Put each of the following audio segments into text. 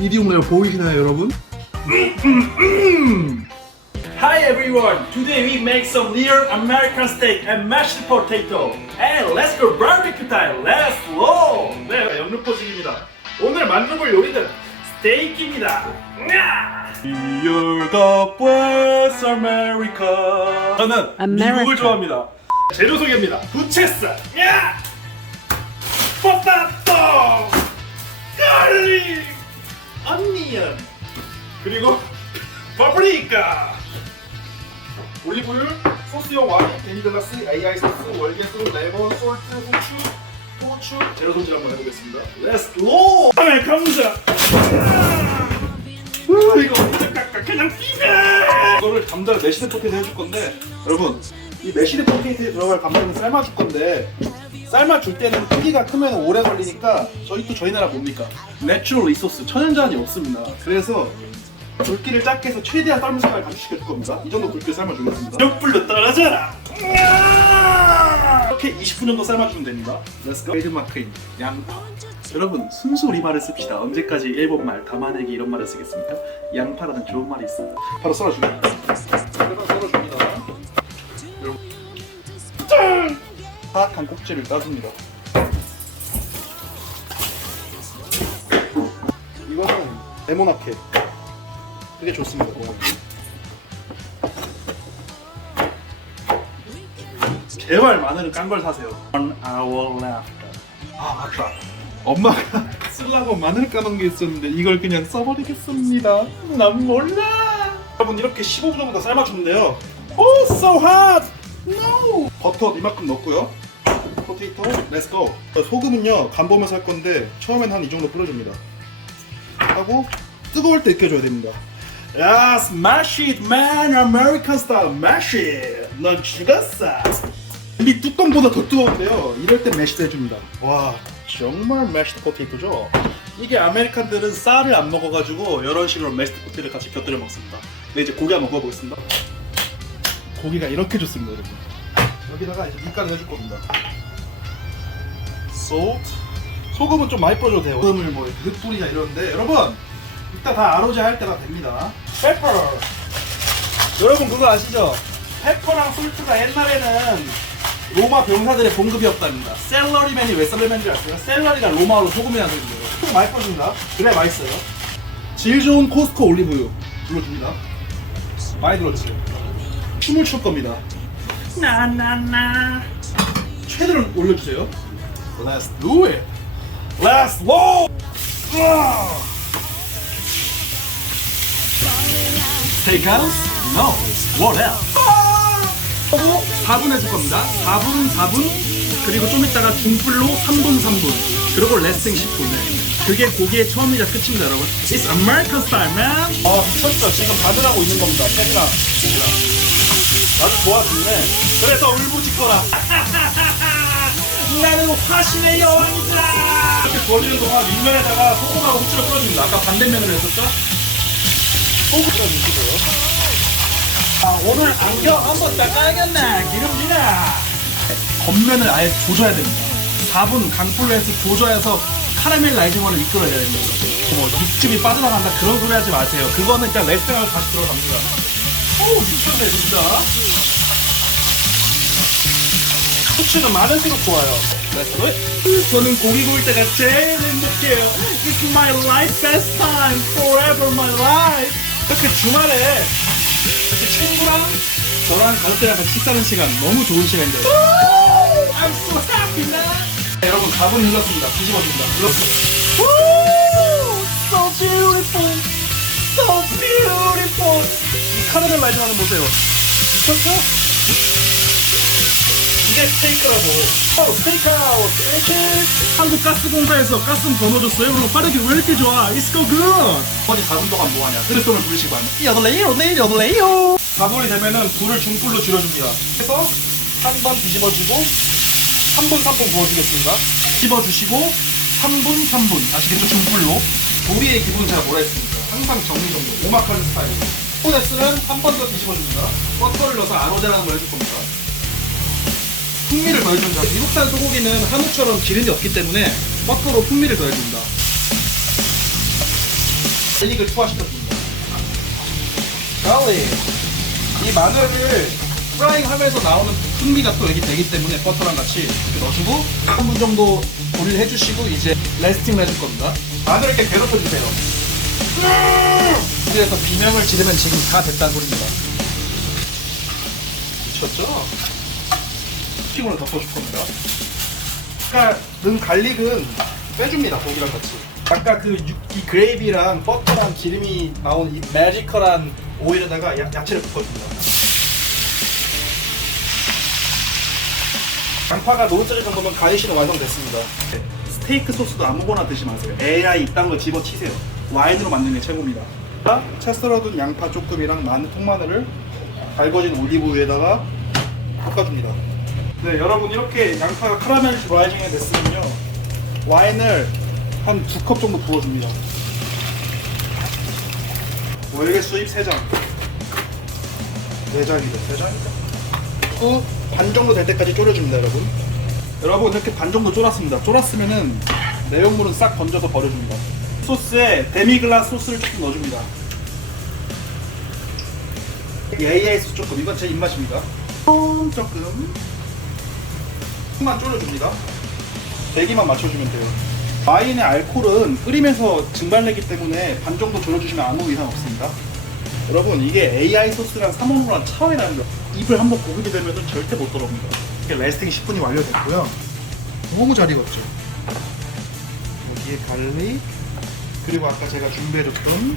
미디움 레어 보이시나요 여러분? Hi everyone! Today we make some near American steak and mashed potato. And let's go barbecue time! Let's go! 네, 영등포식입니다. 오늘 만들어볼 요리는 스테이크입니다. You're the West America. 저는 America. 미국을 좋아합니다. 재료 소개입니다. 부채살, 야! 포타토, 갈릭, 언니언, 그리고 파프리카. 올리브유, 소스용 와인, 데미글라스, AI 소스, 월계수, 레몬, 솔트, 후추, 후추 재료 손질 한번 해보겠습니다. 렛츠 고! 다음에 감자. 으, 이거 언제 깎아? 그냥 비벼! 이거를 감자를 메시드 포테이토 해줄 건데 여러분 이 메시드 포테이토에 들어갈 감자는 삶아줄 건데 삶아 줄 때는 크기가 크면 오래 걸리니까 저희 또 저희 나라 뭡니까? 내추럴 리소스 천연자원이 없습니다. 그래서 굵기를 작게 해서 최대한 삶은 시간을 단축시켜 줄 겁니다. 이 정도 굵게 삶아 주겠습니다. 역불로 떨어져라! 이렇게 20분 정도 삶아주면 됩니다. 렛츠고! 레드마크인 양파 여러분 순수 우리말을 씁시다. 언제까지 일본말, 담아내기 이런 말을 쓰겠습니까? 양파라는 좋은 말이 있습니다. 바로 썰어줍니다. 바로 썰어줍니다. 파악한 꼭지를 따줍니다. 이거는 레모나케. 되게 좋습니다. 뭐. 제발 마늘은 깐 걸 사세요. One hour left. 아 맞다. 엄마가 쓰려고 마늘 까놓은 게 있었는데 이걸 그냥 써버리겠습니다. 난 몰라. 여러분 이렇게 15분 정도 돼요. Oh, so hot! No! 버터 이만큼 넣고요. 포테이토, 렛츠 고! 소금은요, 간 보면서 할 건데 처음엔 한 이 정도 뿌려줍니다. 하고 뜨거울 때 익혀줘야 됩니다. 야, smash it, man! American style, mash it! 넌 죽었어! 이 뚜껑보다 더 뜨거운데요. 이럴 때 매시드 해줍니다. 와, 정말 매시드 포테이토죠? 이게 아메리칸들은 쌀을 안 먹어가지고 이런 식으로 매시드 포테이토를 같이 곁들여 먹습니다. 네, 이제 고기 한번 구워보겠습니다. 고기가 이렇게 좋습니다, 여러분. 여기다가 이제 밀가루 해줄 겁니다. Salt. 소금은 좀 많이 뿌려줘도 돼요. 소금을 뭐 흑불이나 이러는데 여러분 이따 다 아로제 할 때가 됩니다. 페퍼. 여러분 그거 아시죠? 페퍼랑 솔트가 옛날에는 로마 병사들의 봉급이었답니다. 셀러리맨이 왜 셀러리맨인 줄 아세요? 셀러리가 로마어로 소금이라는 소리인데요. 소금 많이 뿌려줍니다. 그래 맛있어요. 질 좋은 코스코 올리브유 불러줍니다. 많이 들었지? 춤을 출 겁니다. 나나나 최대로 올려주세요. Let's do it. Let's go. Steakhouse? No. What else? 하고 4분 해줄 겁니다. 4분, 4분, 그리고 좀 이따가 중불로 3분, 3분, 그리고 레스팅 10분. 그게 고기의 처음이자 끝입니다, 여러분. It's American style, man. 어, 미쳤죠. 지금 바늘하고 있는 겁니다. 캔이랑. 아주 좋아 죽네. 그래서 울부짖거라. 나는 화신의 여왕이다. 이렇게 구워지는 동안 윗면에다가 소금하고 후추를 뿌려줍니다. 아까 반대면으로 했었죠? 소금 뿌려주시고요. 아, 오늘 안경 한번 닦아야겠네. 기름지나. 겉면을 아예 조져야 됩니다. 4분 강불로 해서 조져야서 카라멜 라이징원을 이끌어야 됩니다. 뭐 육즙이 빠져나간다 그런 소리 하지 마세요. 그거는 일단 레스토랑으로 다시 들어갑니다. 어우 미쳤네 진짜. 후추는 많을수록 좋아요. 저는 고기 구울 때가 제일 행복해요. It's my life best time, forever my life. 이렇게 주말에 이렇게 친구랑 저랑 가족들이랑 같이 식사하는 시간 너무 좋은 시간인데. I'm so happy man. 네, 여러분 가분이 흘렀습니다. 뒤집어줍니다. 흘렀습니다. So beautiful, so beautiful. 이 라이징 하는 보세요. 미쳤죠? 이게 스테이크라고. 어, 스테이크. 한국 가스 공사에서 가스 더 넣어줬어요. 그리고 빠르게 왜 이렇게 좋아? It's so good. 어디 4분 동안 뭐 하냐? 그릇돈을 부르시고 하면. 여덟레요, 여덟레요, 여덟레요. 4분이 되면은 불을 중불로 줄여줍니다. 그래서 한 번 뒤집어주고 3분, 3분 구워주겠습니다. 집어주시고 3분, 3분. 아시겠죠? 중불로. 조리의 기본 제가 뭐라 했습니까? 항상 정리 정도. 오마카세 스타일. 포네스는 한 번 더 뒤집어줍니다. 버터를 넣어서 아로제라는 걸 해줄 겁니다. 풍미를 더해준다. 미국산 소고기는 한우처럼 기름이 없기 때문에 버터로 풍미를 더해준다. 갈릭을 투하시켜줍니다. 갈릭. 이 마늘을 프라잉 하면서 나오는 풍미가 또 여기 되기 때문에 버터랑 같이 넣어주고 한 분 정도 조리를 해주시고 이제 레스팅을 해줄 겁니다. 마늘 이렇게 괴롭혀주세요. 그래서 비명을 지르면 지금 다 됐다는 소리입니다. 미쳤죠? 튀김으로 덮어줄 겁니다. 아까 넣은 갈릭은 빼줍니다 고기랑 같이. 아까 그이 그레이비랑 버터랑 기름이 나온 이 매지컬한 오일에다가 야, 야채를 볶아줍니다. 양파가 노른자리 정도면 가니쉬는 완성됐습니다. 스테이크 소스도 아무거나 드지 마세요. AI 이딴 거 집어치세요. 와인으로 만드는 게 최고입니다. 채 썰어둔 양파 조금이랑 마늘, 통마늘을 달궈진 올리브유에다가 볶아줍니다. 네, 여러분 이렇게 양파가 카라멜 라이징이 됐으면요. 와인을 한 두 컵 정도 부어줍니다. 월계 수입 3장. 4장이죠, 3장이죠. 그리고 반 정도 될 때까지 졸여줍니다, 여러분. 여러분 이렇게 반 정도 쫄았습니다. 쫄았으면은 내용물은 싹 건져서 버려줍니다. 소스에 데미글라스 소스를 조금 넣어줍니다. 소스 조금 이건 제 입맛입니다. 조금 조금만 졸여줍니다. 대기만 맞춰주면 돼요. 와인의 알코올은 끓이면서 증발되기 때문에 반 정도 졸여주시면 아무 이상 없습니다. 여러분 이게 AI 소스랑 사먹으랑 차원이 나는 거 입을 한번 고르게 되면 절대 못 돌아옵니다 이렇게 레스팅 10분이 완료됐고요 너무 잘 익었죠 여기에 갈릭 그리고 아까 제가 준비해줬던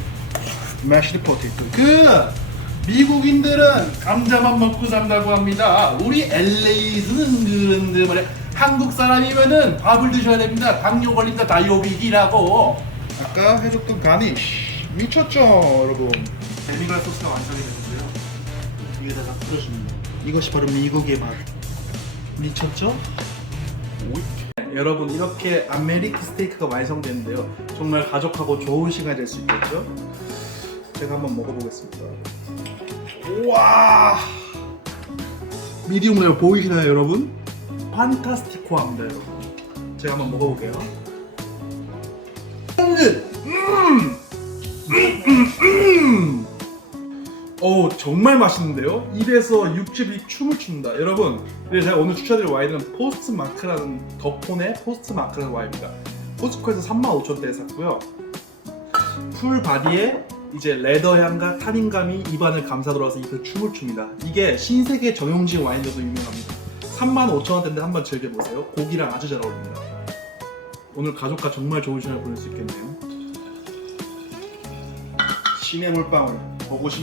매시드 포테이토 그 미국인들은 감자만 먹고 산다고 합니다. 우리 LA에서는 그런데 말이야. 한국 사람이면은 밥을 드셔야 됩니다. 당뇨 걸린다 다이오빅이라고. 아까 해줬던 가니쉬 미쳤죠 여러분. 데미글 소스가 완성이 됐고요. 위에다가 뿌려줍니다. 이것이 바로 미국의 맛. 미쳤죠? 네, 여러분 이렇게 아메리크 스테이크가 완성됐는데요. 정말 가족하고 좋은 시간이 될 수 있겠죠? 제가 한번 먹어보겠습니다. 우와! 미디움 레어 보이시나요 여러분? 판타스티코합니다 여러분. 제가 한번 먹어볼게요. 음! 오 정말 맛있는데요? 입에서 육즙이 춤을 춘다. 여러분 그래서 제가 오늘 추천드릴 와인은 포스트 마크라는 덕폰의 포스트 마크라는 와인입니다. 포스코에서 35,000원대에 샀고요. 풀 바디에 이제 레더 향과 타닌감이 입안을 감싸들어와서 입에 춤을 춥니다. 이게 신세계 정용진 와인으로도 유명합니다. 35,000원대인데 한번 즐겨보세요. 고기랑 아주 잘 어울립니다. 오늘 가족과 정말 좋은 시간을 보낼 수 있겠네요. 신의 물방울 보고 싶